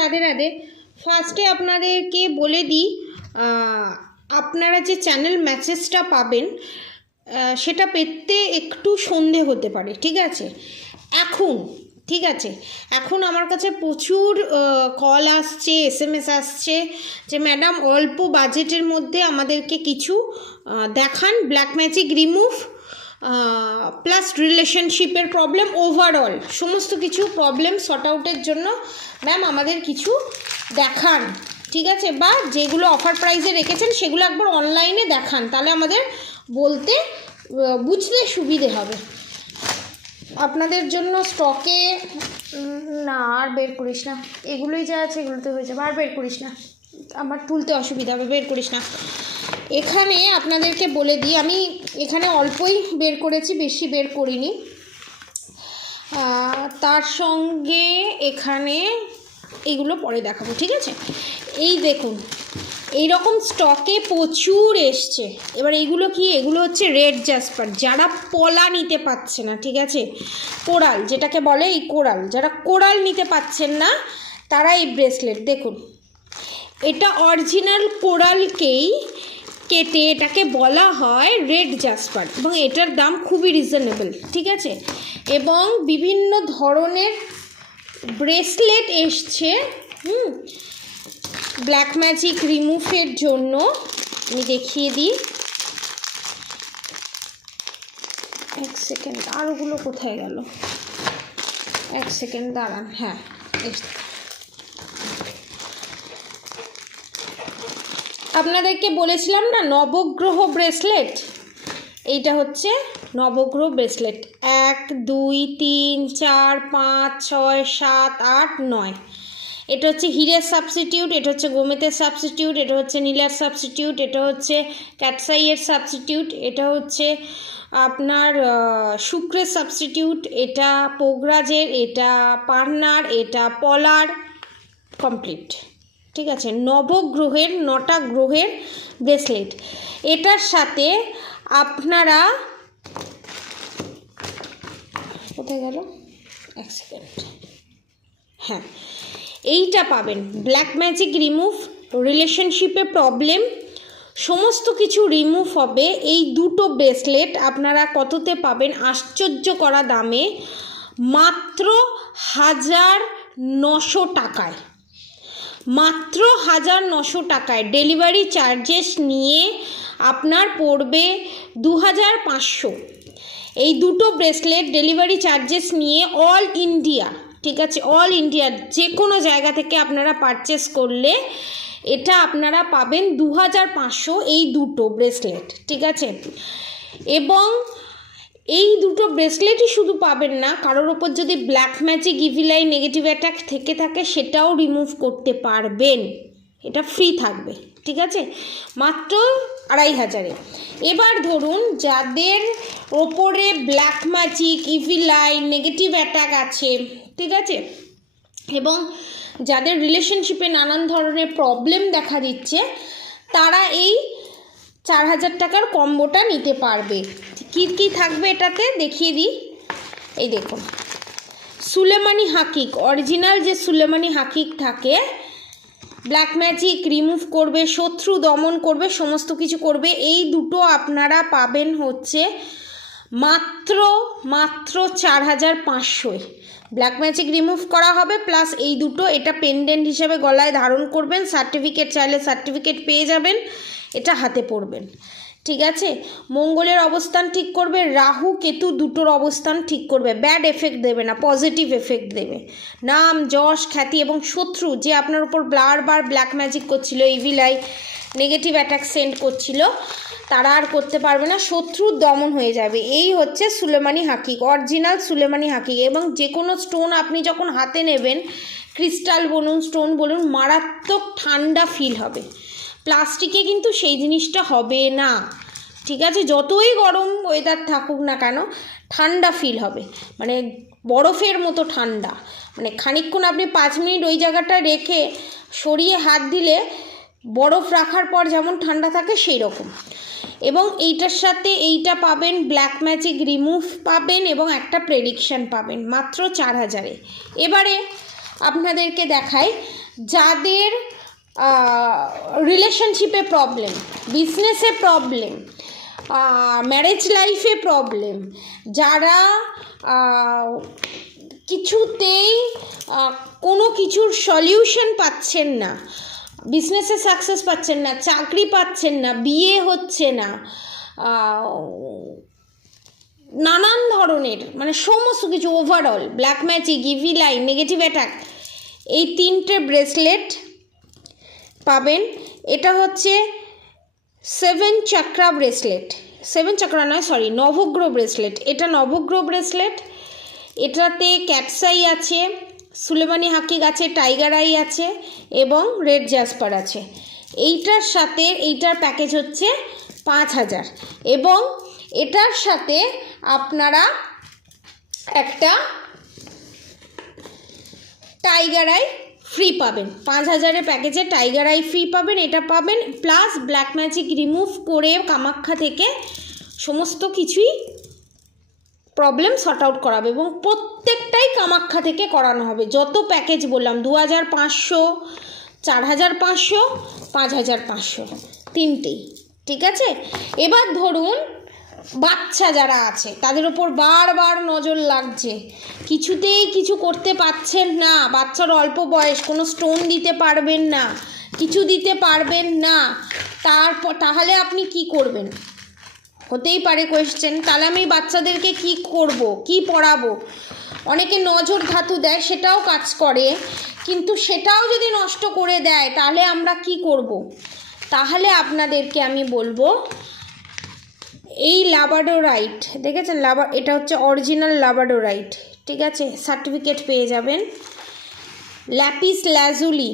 রাধে রাধে। ফার্স্টে আপনাদেরকে বলে দিই, আপনারা যে চ্যানেল মেসেজটা পাবেন সেটা পেতে একটু সন্ধে হতে পারে, ঠিক আছে? এখন আমার কাছে প্রচুর কল আসছে, SMS আসছে যে ম্যাডাম অল্প বাজেটের মধ্যে আমাদেরকে কিছু দেখান, ব্ল্যাক ম্যাজিক রিমুভ প্লাস রিলেশনশিপের প্রবলেম, ওভারঅল সমস্ত কিছু প্রবলেম সর্ট আউটের জন্য ম্যাম আমাদের কিছু দেখান, ঠিক আছে? বা যেগুলো অফার প্রাইসে রেখেছেন সেগুলো একবার অনলাইনে দেখান, তাহলে আমাদের বলতে বুঝতে সুবিধে হবে। আপনাদের জন্য স্টকে না, আর বের করিস না, এগুলোই যা আছে এগুলোতে হয়েছে, আর বের করিস না, আমার তুলতে অসুবিধা হবে, বের করিস না। এখানে আপনাদেরকে বলে দিই, আমি এখানে অল্পই বের করেছি, বেশি বের করিনি। তার সঙ্গে এখানে এইগুলো পরে দেখাবো, ঠিক আছে? এই দেখুন, এইরকম স্টকে প্রচুর এসছে। এবার এইগুলো কি? এগুলো হচ্ছে রেড জাসপার, যারা পলা নিতে পারছে না, ঠিক আছে? কোরাল যেটাকে বলে, এই কোরাল, যারা কোরাল নিতে পারছেন না তারা এই ব্রেসলেট দেখুন, এটা অরিজিনাল কোরালকেই কেটে এটাকে বলা হয় রেড জাসপার, এবং এটার দাম খুবই রিজনেবল, ঠিক আছে? এবং বিভিন্ন ধরনের ব্রেসলেট এসছে ব্ল্যাক ম্যাজিক রিমুভের জন্য। আমি দেখিয়ে দিই, এক সেকেন্ড, আরোগুলো কোথায় গেল? এক সেকেন্ড দাঁড়ান। হ্যাঁ, আপনাদেরকে বলেছিলাম না নবগ্রহ ব্রেসলেট, এইটা হচ্ছে নবগ্রহ ব্রেসলেট। 1 2 3 4 5 6 7 8 9, এটা হচ্ছে হীরের সাবস্টিটিউট, এটা হচ্ছে গোমেতের সাবস্টিটিউট, এটা হচ্ছে নীলার সাবস্টিটিউট, এটা হচ্ছে ক্যাটসাইয়ের সাবস্টিটিউট, এটা হচ্ছে আপনার শুক্রের সাবস্টিটিউট, এটা পোগরাজের, এটা পার্নার, এটা পলার, কমপ্লিট, ঠিক আছে? নবগ্রহের 9টা গ্রহের ব্রেসলেট। এটার সাথে আপনারা, কোথায় গেল? এক সেকেন্ড, হ্যাঁ, এইটা পাবেন, ব্ল্যাক ম্যাজিক রিমুভ, রিলেশনশিপে প্রবলেম সমস্ত কিছু রিমুভ হবে। এই দুটো ব্রেসলেট আপনারা কততে পাবেন? আশ্চর্য করা দামে, মাত্র 1900 টাকায়, মাত্র 1900 টাকায়। ডেলিভারি চার্জেস নিয়ে আপনার পড়বে 2500। এই দুটো ব্রেসলেট ডেলিভারি চার্জেস নিয়ে অল ইন্ডিয়া, ঠিক আছে? অল ইন্ডিয়া যে কোনো জায়গা থেকে আপনারা পারচেস করলে এটা আপনারা পাবেন 2500 এই দুটো ব্রেসলেট, ঠিক আছে? এবং এই দুটো ব্রেসলেটই শুধু পাবেন না, কারোর ওপর যদি black magic evil I negative attack থেকে থাকে সেটাও রিমুভ করতে পারবেন, এটা ফ্রি থাকবে, ঠিক আছে? মাত্র 2500-এ। এবার ধরুন যাদের ওপরে black magic evil I negative attack আছে, ঠিক আছে, এবং যাদের রিলেশনশিপে নানান ধরনের প্রবলেম দেখা দিচ্ছে, তারা এই 4000 টাকার কম্বোটা নিতে পারবে। কী কী থাকবে এটাতে দেখিয়ে দিই। এই দেখুন, সুলেমানি হাকিক, অরিজিনাল যে সুলেমানি হাকিক থাকে, ব্ল্যাক ম্যাজিক রিমুভ করবে, শত্রু দমন করবে, সমস্ত কিছু করবে। এই দুটো আপনারা পাবেন হচ্ছে মাত্র 4500-এ। ব্ল্যাক ম্যাজিক রিমুভ করা হবে প্লাস এই দুটো, এটা পেন্ডেন্ট হিসেবে গলায় ধারণ করবেন, সার্টিফিকেট চাইলে সার্টিফিকেট পেয়ে যাবেন, এটা হাতে পরবেন, ঠিক আছে? মঙ্গলের অবস্থান ঠিক করবে, রাহু কেতু দুটোর অবস্থান ঠিক করবে, ব্যাড এফেক্ট দেবে না, পজিটিভ এফেক্ট দেবে। নাম, যশ, খ্যাতি এবং শত্রু যে আপনার উপর বারবার ব্ল্যাক ম্যাজিক করছিল, evil I negative attack send করছিল, তারা আর করতে পারবে না, শত্রুর দমন হয়ে যাবে। এই হচ্ছে সুলেমানি হাকিক, অরিজিনাল সুলেমানি হাকিক। এবং যে কোনো স্টোন আপনি যখন হাতে নেবেন, ক্রিস্টাল বলুন, স্টোন বলুন, মারাত্মক ঠান্ডা ফিল হবে। প্লাস্টিকে কিন্তু সেই জিনিসটা হবে না, ঠিক আছে? যতই গরম ওয়েদার থাকুক না কেন, ঠান্ডা ফিল হবে, মানে বরফের মতো ঠান্ডা। মানে খানিকক্ষণ আপনি 5 মিনিট ওই জায়গাটা রেখে সরিয়ে হাত দিলে বরফ রাখার পর যেমন ঠান্ডা থাকে সেই রকম। এবং এইটার সাথে এইটা পাবেন, ব্ল্যাক ম্যাজিক রিমুভ পাবেন এবং একটা প্রেডিকশান পাবেন মাত্র 4000-এ। এবারে আপনাদেরকে দেখাই, যাদের রিলেশনশিপে প্রবলেম, বিজনেসে প্রবলেম, ম্যারেজ লাইফে প্রবলেম, যারা কিছুতেই কোনো কিছুর সলিউশন পাচ্ছেন না, বিজনেসে সাকসেস পাচ্ছেন না, চাকরি পাচ্ছেন না, বিয়ে হচ্ছে না, নানান ধরনের মানে সমস্ত কিছু overall black magic, EV line, negative attack, এই 3টে ব্রেসলেট পাবেন। এটা হচ্ছে 7 চাকরা ব্রেসলেট, 7 চাকরা নয় সরি, নবগ্রহ ব্রেসলেট। এটা নবগ্রহ ব্রেসলেট, এটাতে ক্যাটসাই আছে, সুলেমানি হাকিক আছে, টাইগার আই আছে এবং রেড জ্যাসপার আছে। এইটার সাথে এইটার প্যাকেজ হচ্ছে 5000 এবং এটার সাথে আপনারা একটা টাইগার আই ফ্রি পাবেন। 5000-এর প্যাকেজে টাইগার আই ফ্রি পাবেন, এটা পাবেন, প্লাস ব্ল্যাক ম্যাজিক রিমুভ করে কামাখ্যা থেকে সমস্ত কিছুই প্রবলেম সর্ট আউট করাবে এবং প্রত্যেকটাই কামাখ্যা থেকে করানো হবে। যত প্যাকেজ বললাম 2500, 4500, 5500, 3টেই, ঠিক আছে। এবার ধরুন বাচ্চা যারা আছে তাদের ওপর বারবার নজর লাগছে, কিছুতেই কিছু করতে পারছেন না, বাচ্চার অল্প বয়স, কোনো স্টোন দিতে পারবেন না, কিছু দিতে পারবেন না, তাহলে আপনি কি করবেন? হতেই পারে কোয়েশ্চেন, তাহলে আমি বাচ্চাদেরকে কি করব, কি পড়াবো? অনেকে নজর ধাতু দেয়, সেটাও কাজ করে, কিন্তু সেটাও যদি নষ্ট করে দেয় তাহলে আমরা কি করব? তাহলে আপনাদেরকে আমি বলবো এই লাবাডোরাইট, দেখেছেন এটা হচ্ছে অরিজিনাল লাবাডোরাইট, ঠিক আছে, সার্টিফিকেট পেয়ে যাবেন। ল্যাপিস লাজুলি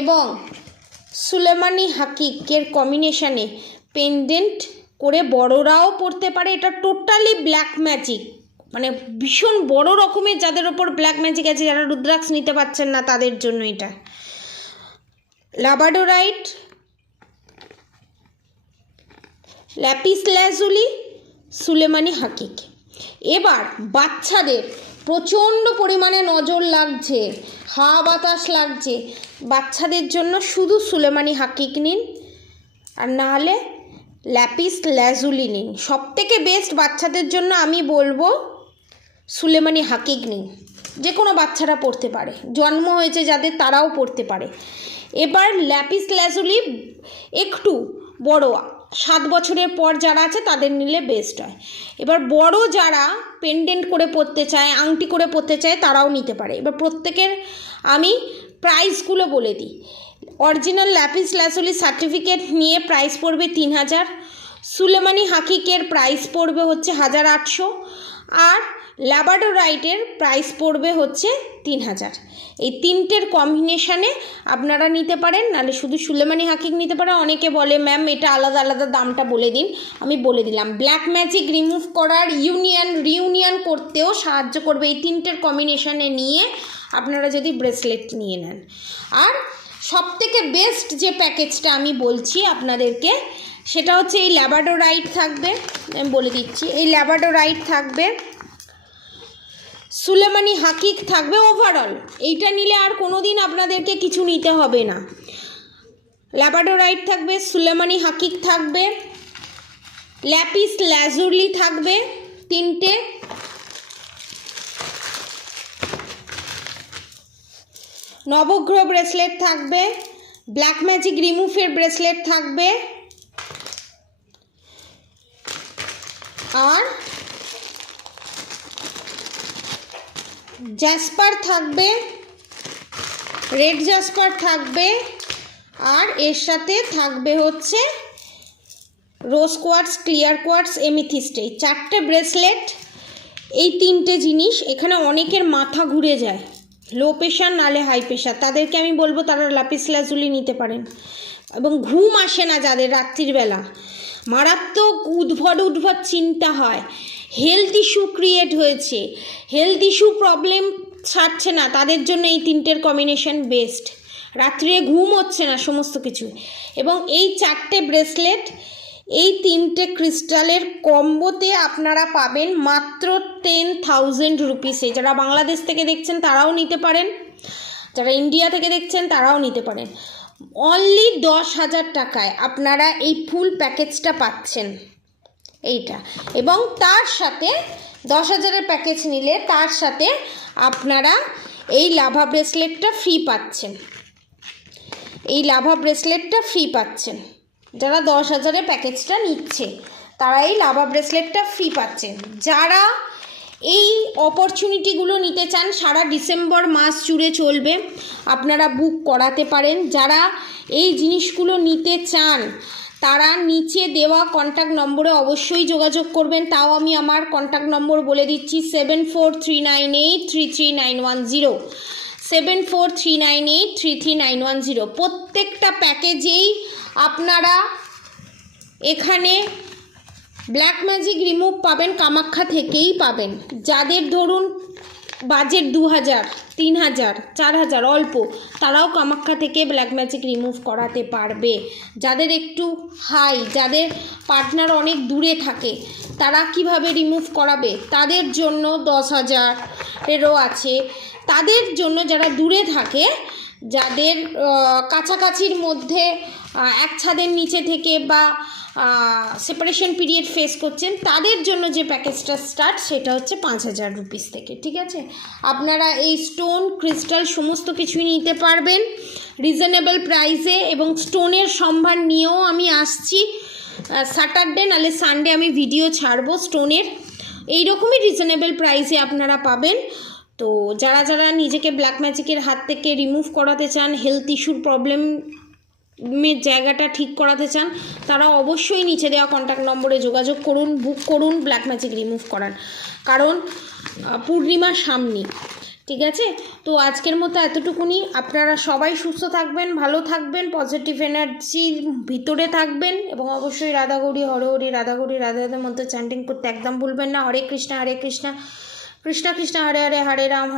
এবং সুলেমানি হাকিকের কম্বিনেশানে পেন্ডেন্ট করে বড়রাও পড়তে পারে। এটা টোটালি ব্ল্যাক ম্যাজিক, মানে ভীষণ বড় রকমের, যাদের ওপর ব্ল্যাক ম্যাজিক আছে, যারা রুদ্রাক্ষ নিতে পারছেন না তাদের জন্য এটা লাবাডোরাইট, ল্যাপিস লাজুলি, সুলেমানি হাকিক। এবার বাচ্চাদের প্রচণ্ড পরিমাণে নজর লাগছে, হাওয়া বাতাস লাগছে, বাচ্চাদের জন্য শুধু সুলেমানি হাকিক নিন, আর নাহলে ল্যাপিস লাজুলি নিন। সবথেকে বেস্ট বাচ্চাদের জন্য আমি বলবো সুলেমানি হাকিক নিন, যে কোনো বাচ্চারা পড়তে পারে, জন্ম হয়েছে যাদের তারাও পড়তে পারে। এবার ল্যাপিস লাজুলি একটু বড় 7 বছরের পর যারা আছে তাদের নিলে বেস্ট হয়। এবার বড় যারা পেন্ডেন্ট করে পড়তে চায়, আংটি করে পড়তে চায়, তারাও নিতে পারে। এবার প্রত্যেকের আমি প্রাইসগুলো বলে দিই। অরিজিনাল ল্যাপিস লাজুলি সার্টিফিকেট নিয়ে প্রাইস পড়বে 3000, সুলেমানি হাকিকের প্রাইস পড়বে হচ্ছে 1800, আর ল্যাবাডোরাইটের প্রাইস পড়বে হচ্ছে 3000। এই 3টের কম্বিনেশানে আপনারা নিতে পারেন, নাহলে শুধু সুলেমানি হাকিক নিতে পারেন। অনেকে বলে ম্যাম এটা আলাদা আলাদা দামটা বলে দিন, আমি বলে দিলাম। ব্ল্যাক ম্যাজিক রিমুভ করার রিউনিয়ন করতেও সাহায্য করবে এই 3টের কম্বিনেশানে নিয়ে আপনারা যদি ব্রেসলেট নিয়ে নেন। আর সবথেকে বেস্ট যে প্যাকেজটা আমি বলছি আপনাদেরকে, সেটা হচ্ছে এই ল্যাবাডোরাইট থাকবে, আমি বলে দিচ্ছি, এই ল্যাবাডোরাইট থাকবে, সুলেমানি হাকিক থাকবে। ওভারঅল এইটা নিলে আর কোনো দিন আপনাদেরকে কিছু নিতে হবে না। ল্যাবাডোরাইট থাকবে, সুলেমানি হাকিক থাকবে, ল্যাপিস লাজুলি থাকবে 3টে, নবগ্রহ ব্রেসলেট থাকবে, ব্ল্যাক ম্যাজিক রিমুভের ব্রেসলেট থাকবে, আর জ্যাসপার থাকবে, রেড জ্যাসপার থাকবে, আর এর সাথে থাকবে হচ্ছে রোজ কোয়ার্টস, ক্লিয়ার কোয়ার্টস, এমিথিস্ট। এই 4টে ব্রেসলেট, এই 3টে জিনিস। এখানে অনেকের মাথা ঘুরে যায়, লো প্রেশার নালে হাই প্রেশার, তাদেরকে আমি বলবো তারা ল্যাপিস লাজুলি নিতে পারেন। এবং ঘুম আসে না যাদের রাত্রির বেলা, মারাত্মক উদ্ভট চিন্তা হয়, হেলথ ইস্যু ক্রিয়েট হয়েছে, হেলথ ইস্যু প্রবলেম ছাড়ছে না, তাদের জন্য এই 3টের কম্বিনেশন বেস্ট। রাত্রে ঘুম হচ্ছে না সমস্ত কিছু। এবং এই 4টে ব্রেসলেট এই তিনটে ক্রিস্টালের কম্বোতে আপনারা পাবেন মাত্র 10,000 রুপিসে। যারা বাংলাদেশ থেকে দেখছেন তারাও নিতে পারেন, যারা ইন্ডিয়া থেকে দেখছেন তারাও নিতে পারেন। অনলি 10,000 টাকায় আপনারা এই ফুল প্যাকেজটা পাচ্ছেন এইটা, এবং তার সাথে 10,000-এর প্যাকেজ নিলে তার সাথে আপনারা এই লাভা ব্রেসলেটটা ফ্রি পাচ্ছেন, এই লাভা ব্রেসলেটটা ফ্রি পাচ্ছেন। যারা 10,000-এর প্যাকেজটা নিচ্ছে তারা এই লাভা ব্রেসলেটটা ফ্রি পাচ্ছেন। যারা এই অপরচুনিটিগুলো নিতে চান সারা ডিসেম্বর মাস জুড়ে চলবে, আপনারা বুক করাতে পারেন। যারা এই জিনিসগুলো নিতে চান তারা নিচে দেওয়া কন্ট্যাক্ট নম্বরে অবশ্যই যোগাযোগ করবেন। তাও আমি আমার কন্ট্যাক্ট নম্বর বলে দিচ্ছি 7439833910, 7439833910। প্রত্যেকটা প্যাকেজেই আপনারা এখানে ব্ল্যাক ম্যাজিক রিমুভ পাবেন, কামাখ্যা থেকেই পাবেন। যাদের ধরুন বাজেট 2,000, 3,000, 4,000 অল্প, তারাও কামাখ্যা থেকে ব্ল্যাক ম্যাজিক রিমুভ করাতে পারবে। যাদের একটু হাই, যাদের পার্টনার অনেক দূরে থাকে, তারা কিভাবে রিমুভ করাবে, তাদের জন্য 10,000-এরও আছে। তাদের জন্য যারা দূরে থাকে, যাদের কাছাকাছির মধ্যে এক ছাদের নিচে থেকে বা সেপারেশন পিরিয়ড ফেস করছেন, তাদের জন্য যে প্যাকেজটা স্টার্ট সেটা হচ্ছে 5,000 রুপিস থেকে। ঠিক আছে, আপনারা এই স্টোন ক্রিস্টাল সমস্ত কিছুই নিতে পারবেন রিজনেবল প্রাইসে, এবং স্টোনের সম্ভার নিয়েও আমি আসছি। স্যাটারডে নাহলে সানডে আমি ভিডিও ছাড়বো স্টোনের, এইরকমই রিজনেবল প্রাইসে আপনারা পাবেন। তো যারা যারা নিজেকে ব্ল্যাক ম্যাজিকের হাত থেকে রিমুভ করাতে চান, হেলথ ইস্যুর প্রবলেমের জায়গাটা ঠিক করাতে চান, তারা অবশ্যই নিচে দেওয়া কন্ট্যাক্ট নম্বরে যোগাযোগ করুন, বুক করুন ব্ল্যাক ম্যাজিক রিমুভ করান, কারণ পূর্ণিমার সামনে। ঠিক আছে, তো আজকের মতো এতটুকুনি। আপনারা সবাই সুস্থ থাকবেন, ভালো থাকবেন, পজিটিভ এনার্জির ভিতরে থাকবেন, এবং অবশ্যই রাধাগৌরী হরে হরি, রাধাগৌরী রাধাদের মধ্যে চ্যান্টিং করতে একদম ভুলবেন না। হরে কৃষ্ণ কৃষ্ণ কৃষ্ণ হরে হরে, হরে রাম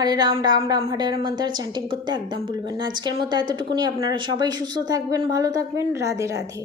রাম রাম হরে হরে মন্ত্র চ্যান্টিং করতে একদম ভুলবেন না। আজকের মতো এতটুকুনি। আপনারা সবাই সুস্থ থাকবেন, ভালো থাকবেন, রাধে রাধে।